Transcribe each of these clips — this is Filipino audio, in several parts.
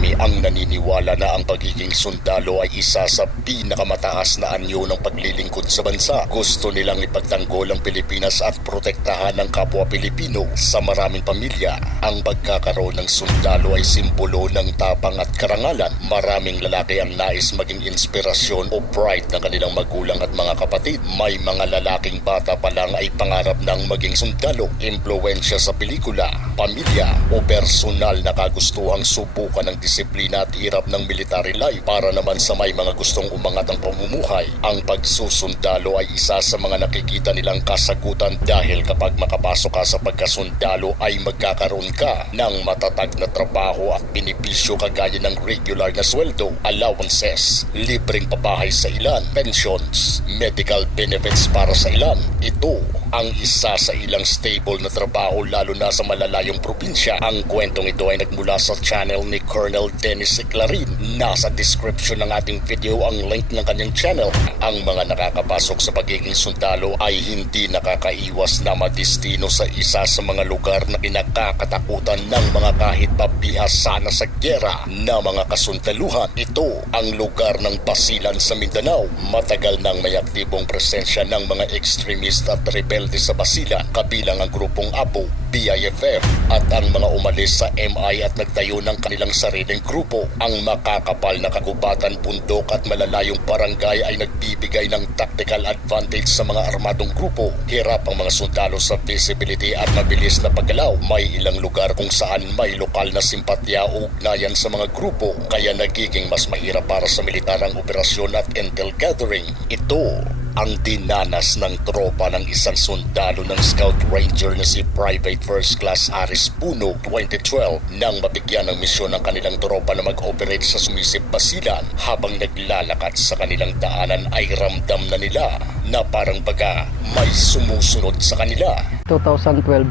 Marami ang naniniwala na ang pagiging sundalo ay isa sa pinakamataas na anyo ng paglilingkod sa bansa. Gusto nilang ipagtanggol ang Pilipinas at protektahan ang kapwa Pilipino. Sa maraming pamilya, ang pagkakaroon ng sundalo ay simbolo ng tapang at karangalan. Maraming lalaki ang nais maging inspirasyon o pride ng kanilang magulang at mga kapatid. May mga lalaking bata pa lang ay pangarap ng maging sundalo. Impluensya sa pelikula, pamilya o personal na kagustuhang subukan ng disiplina at hirap ng military life para naman sa may mga gustong umangat ang pamumuhay. Ang pagsusundalo ay isa sa mga nakikita nilang kasagutan dahil kapag makapasok ka sa pagkasundalo ay magkakaroon ka ng matatag na trabaho at binipisyo kagaya ng regular na sweldo, allowances, libreng pabahay sa ilan, pensions, medical benefits para sa ilan. Ito ang isa sa ilang stable na trabaho lalo na sa malalayong probinsya. Ang kwentong ito ay nagmula sa channel ni Colonel Dennis Eclarin. Nasa description ng ating video ang link ng kanyang channel. Ang mga nakakapasok sa pagiging sundalo ay hindi nakakaiwas na madistino sa isa sa mga lugar na kinakakatakutan ng mga kahit pabihasana sa gyera na mga kasundaluhan. Ito ang lugar ng Basilan sa Mindanao. Matagal nang may aktibong presensya ng mga extremist at rebelde sa Basilan kabilang ang grupong Apo, BIFF at ang mga umalis sa MI at nagtayo ng kanilang sariling grupo. Ang makakapal na kagubatan, bundok at malalayong barangay ay nagbibigay ng tactical advantage sa mga armadong grupo. Hirap ang mga sundalo sa visibility at mabilis na paggalaw. May ilang lugar kung saan may lokal na simpatya o ugnayan sa mga grupo kaya nagiging mas mahirap para sa militar ang operasyon at intel gathering. Ito ang dinanas ng tropa ng isang sundalo ng Scout Ranger na si Private First Class Aris Puno 2012 nang mabigyan ng misyon ng kanilang tropa na mag-operate sa sumisip Basilan habang naglalakad sa kanilang daanan ay ramdam na nila na parang baga may sumusunod sa kanila. 2012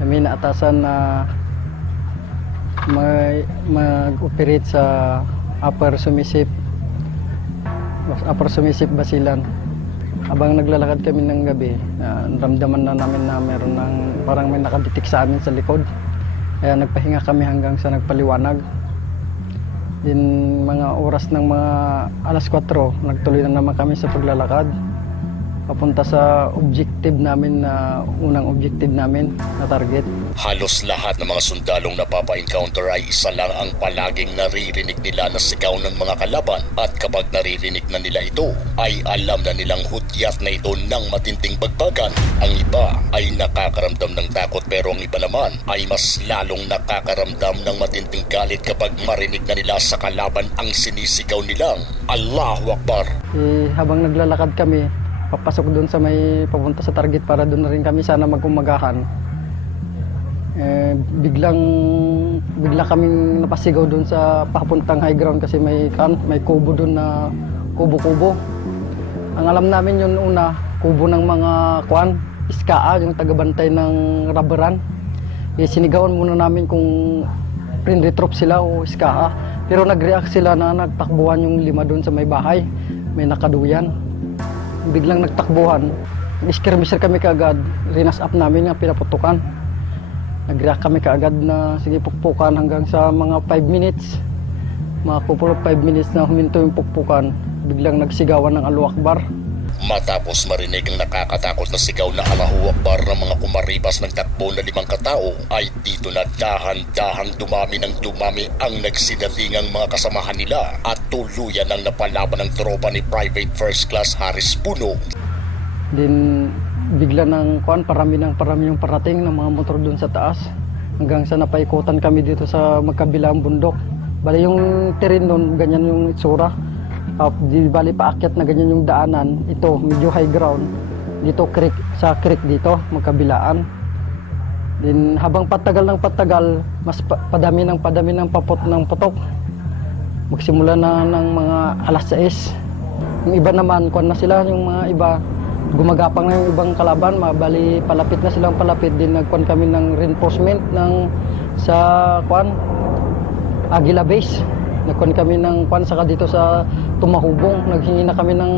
kami naatasan na mag-operate sa Upper Sumisip Upper Sumisip Basilan habang naglalakad kami ng gabi uh, ramdaman na namin na meron ng parang may nakaditik sa amin sa likod. Kaya nagpahinga kami hanggang sa nagpaliwanag. Din mga oras ng mga alas 4 nagtuloy na naman kami sa paglalakad. Papunta sa objective namin na unang objective namin na target. Halos lahat ng mga sundalong napapa-encounter ay isa lang ang palaging naririnig nila na sigaw ng mga kalaban at kapag naririnig na nila ito ay alam na nilang hudyat na ito ng matinding bagbagan. Ang iba ay nakakaramdam ng takot pero ang iba naman ay mas lalong nakakaramdam ng matinding galit kapag marinig na nila sa kalaban ang sinisigaw nilang Allahu Akbar. Eh, habang naglalakad kami, papasok doon sa may papunta sa target para doon na rin kami sana magumagahan. Eh, biglang bigla kaming napasigaw doon sa papuntang high ground kasi may kan, may kubo doon na kubo-kubo. Ang alam namin yun una, kubo ng mga kwan, iskaa, yung tagabantay ng rubberan. Eh, sinigawan muna namin kung prinretrop sila o iskaa. Pero nag-react sila na nagtakbuhan yung lima doon sa may bahay. May nakaduyan biglang nagtakbuhan. Nag-skirmisher kami kaagad. Rinas up namin yung pinaputukan. Nag-react kami kaagad na sige pukpukan hanggang sa mga 5 minutes. Mga couple of 5 minutes na huminto yung pukpukan. Biglang nagsigawan ng Allahu Akbar. Matapos marinig ang nakakatakot na sigaw na Allahu Akbar ng mga kumaribas ng takbo na limang katao, ay dito na dahan-dahang dumami ng dumami ang nagsidatingang mga kasamahan nila at tuluyan ang napalaban ng tropa ni Private First Class Harris Puno. Din bigla ng kwan, parami ng parami yung parating ng mga motor doon sa taas. Hanggang sa napaikutan kami dito sa magkabilang bundok. Bali yung terrain doon, ganyan yung itsura. Uh, di bali paakyat na ganyan yung daanan. Ito, medyo high ground. Dito creek, sa creek dito, magkabilaan. Din habang patagal ng patagal, mas pa- padami ng padami ng papot ng putok. Magsimula na ng mga alas 6. Yung iba naman, kuan na sila, yung mga iba, gumagapang na yung ibang kalaban, mabali palapit na silang palapit din nagkuan kami ng reinforcement ng sa kwan Agila Base. Nagkuhan kami ng kwan saka dito sa Tumahubong. Naghingi na kami ng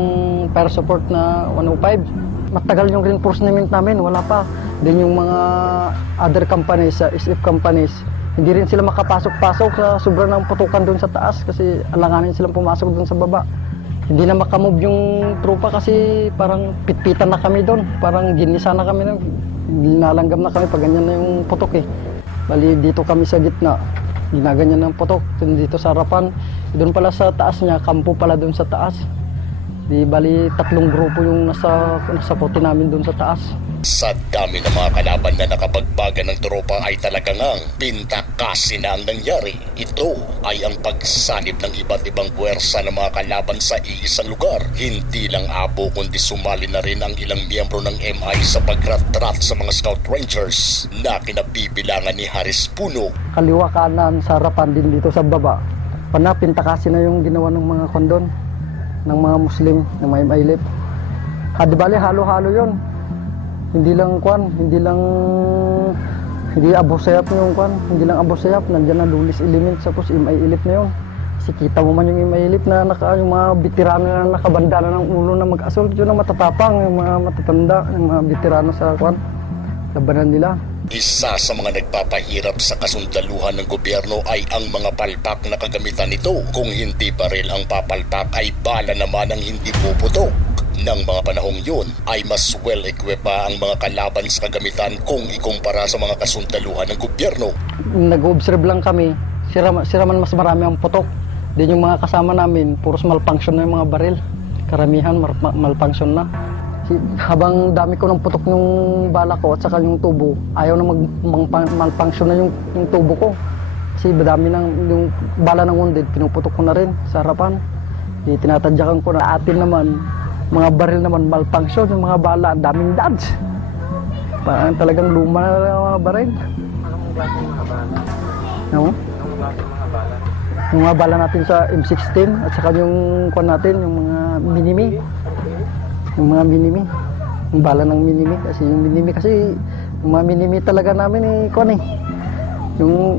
fire support na 105. Matagal yung reinforcement namin, wala pa. Din yung mga other companies, sa SF companies, hindi rin sila makapasok-pasok sa sobrang ng putukan doon sa taas kasi alanganin silang pumasok doon sa baba. Hindi na makamove yung trupa kasi parang pitpitan na kami doon. Parang ginisa na kami doon. Ginalanggam na kami pag ganyan na yung putok eh. Bali dito kami sa gitna. Ginaganyan ng putok. Dito sa harapan. Doon pala sa taas niya, kampo pala doon sa taas. Di bali tatlong grupo yung nasa, nasa puti namin doon sa taas. Sa dami ng mga kalaban na nakapagbaga ng tropa ay talagang ang pintakasi na ang nangyari. Ito ay ang pagsanib ng iba't ibang puwersa ng mga kalaban sa iisang lugar. Hindi lang abo kundi sumali na rin ang ilang miyembro ng MI sa pagratrat sa mga Scout Rangers na kinabibilangan ni Haris Puno. Kaliwa kanan sa harapan din dito sa baba. Panapinta kasi na yung ginawa ng mga kondon ng mga Muslim, ng mga Imailip. Ha, di bali, halo-halo yon Hindi lang kwan, hindi lang hindi Abu Sayyaf yung kwan, hindi lang Abu Sayyaf, nandiyan na Lulis Element, tapos Imailip na yun. Kasi kita mo man yung Imailip na naka, yung mga veterano na nakabanda na ng ulo na mag-assault, yun ang matatapang, yung mga matatanda, yung mga veterano sa kwan, labanan nila. Isa sa mga nagpapahirap sa kasundaluhan ng gobyerno ay ang mga palpak na kagamitan nito. Kung hindi baril ang papalpak ay bala naman ang hindi puputok. Nang mga panahong yun ay mas well-equipped pa ang mga kalaban sa kagamitan kung ikumpara sa mga kasundaluhan ng gobyerno. nag-observe lang kami, sira, sira man mas marami ang putok. Din yung mga kasama namin, puros malfunction na yung mga baril. Karamihan malfunction na. Habang dami ko ng putok yung bala ko at saka yung tubo, ayaw na mag, mang- malfunction na yung, yung tubo ko. Kasi madami ng yung bala ng wounded, pinuputok ko na rin sa harapan. Di, tinatadyakan ko na atin naman, mga baril naman malfunction, yung mga bala, ang daming dodge. Parang talagang luma na ang mga baril. Anong klase ng mga bala? No? Anong mga bala? Yung mga bala natin sa M16 at saka yung kwan natin, yung mga minimi. Yung mga minimi. Yung bala ng minimi. Kasi yung minimi kasi, yung mga minimi talaga namin eh, kwan eh. Yung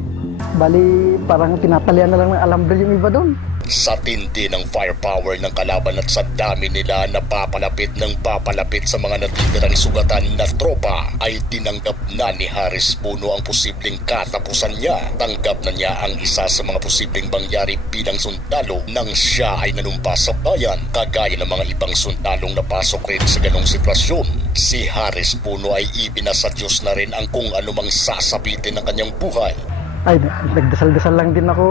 bali parang tinatalian na lang ng alambre yung iba doon. Sa tindi ng firepower ng kalaban at sa dami nila na papalapit ng papalapit sa mga natitirang sugatan na tropa ay tinanggap na ni Harris Puno ang posibleng katapusan niya. Tanggap na niya ang isa sa mga posibleng mangyari bilang sundalo nang siya ay nanumpa sa bayan kagaya ng mga ibang sundalong napasok rin sa ganong sitwasyon. Si Harris Puno ay ibinasa Diyos na rin ang kung anumang sasabitin ng kanyang buhay. Ay, nagdasal-dasal lang din ako,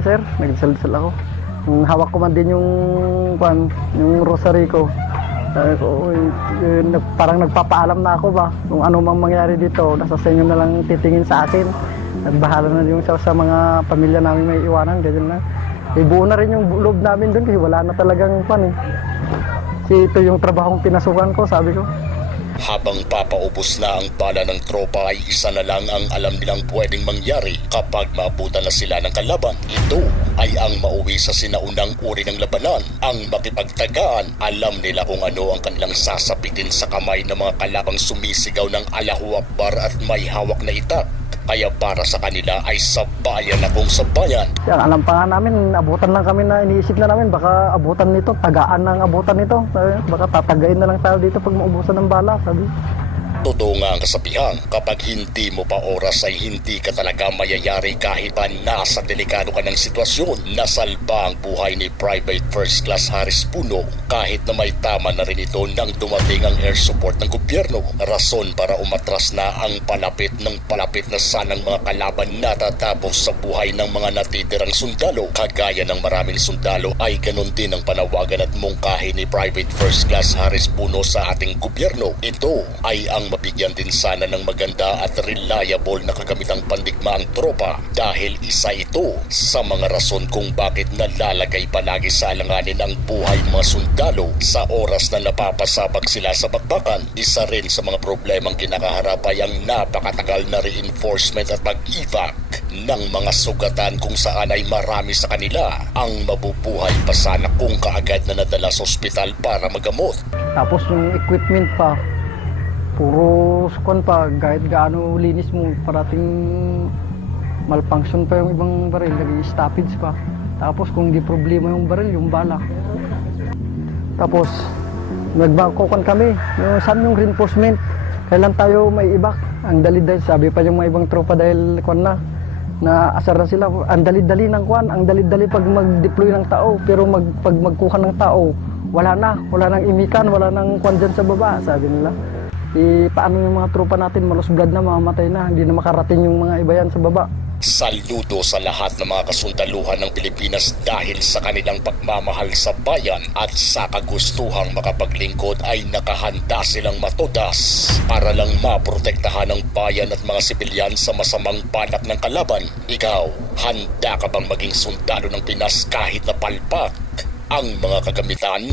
sir. Nagdasal-dasal ako. Yung hawak ko man din yung, kwan, yung rosary ko. Sabi ko, "Uy, eh, parang nagpapaalam na ako ba kung ano mang mangyari dito. Nasa sa inyo na lang titingin sa akin. At bahala na yung sa, sa mga pamilya namin may iwanan. Ganyan na. Eh, buo na rin yung loob namin doon kasi wala na talagang kwan eh. Kasi ito yung trabahong pinasukan ko, sabi ko. Habang papaubos na ang bala ng tropa ay isa na lang ang alam nilang pwedeng mangyari kapag maabutan na sila ng kalaban. Ito ay ang mauwi sa sinaunang uri ng labanan. Ang makipagtagaan, alam nila kung ano ang kanilang sasapitin sa kamay ng mga kalabang sumisigaw ng Allahu Akbar at may hawak na itak. Kaya para sa kanila ay sabayan na kung sabayan. Yan, alam pa nga namin, abutan lang kami na iniisip na namin, baka abutan nito, tagaan ng abutan nito. Baka tatagain na lang tayo dito pag maubusan ng bala, sabi. Totoo nga ang kasabihan, kapag hindi mo pa oras ay hindi ka talaga mayayari kahit pa nasa delikado ka ng sitwasyon. Nasalba ang buhay ni Private First Class Harris Puno kahit na may tama na rin ito nang dumating ang air support ng gobyerno. Rason para umatras na ang palapit ng palapit na sanang mga kalaban natatapos sa buhay ng mga natitirang sundalo. Kagaya ng maraming sundalo ay ganun din ang panawagan at mungkahi ni Private First Class Harris Puno sa ating gobyerno. Ito ay ang mabigyan din sana ng maganda at reliable na kagamitang pandigma ang tropa dahil isa ito sa mga rason kung bakit nalalagay palagi sa alanganin ang buhay mga sundalo sa oras na napapasabak sila sa bakbakan. Isa rin sa mga problemang kinakaharap ay ang napakatagal na reinforcement at pag-evac ng mga sugatan kung saan ay marami sa kanila ang mabubuhay pa sana kung kaagad na nadala sa ospital para magamot. Tapos yung equipment pa, puro sukon pa, kahit gaano linis mo, parating malfunction pa yung ibang baril, nag-stoppage pa. Tapos kung di problema yung baril, yung bala. Tapos, nagbakokan kami, yung, saan yung reinforcement? Kailan tayo may ibak? Ang dali-dali, sabi pa yung mga ibang tropa dahil kwan na, na asar na sila. Ang dali-dali ng kwan, ang dali-dali pag mag-deploy ng tao, pero mag, pag magkuha ng tao, wala na, wala nang imikan, wala nang kwan dyan sa baba, sabi nila. Eh, paano yung mga tropa natin, malusgad na, mamamatay na, hindi na makarating yung mga iba yan sa baba. Saludo sa lahat ng mga kasundaluhan ng Pilipinas dahil sa kanilang pagmamahal sa bayan at sa kagustuhang makapaglingkod ay nakahanda silang matodas para lang maprotektahan ng bayan at mga sibilyan sa masamang banat ng kalaban. Ikaw, handa ka bang maging sundalo ng Pinas kahit na palpak ang mga kagamitan?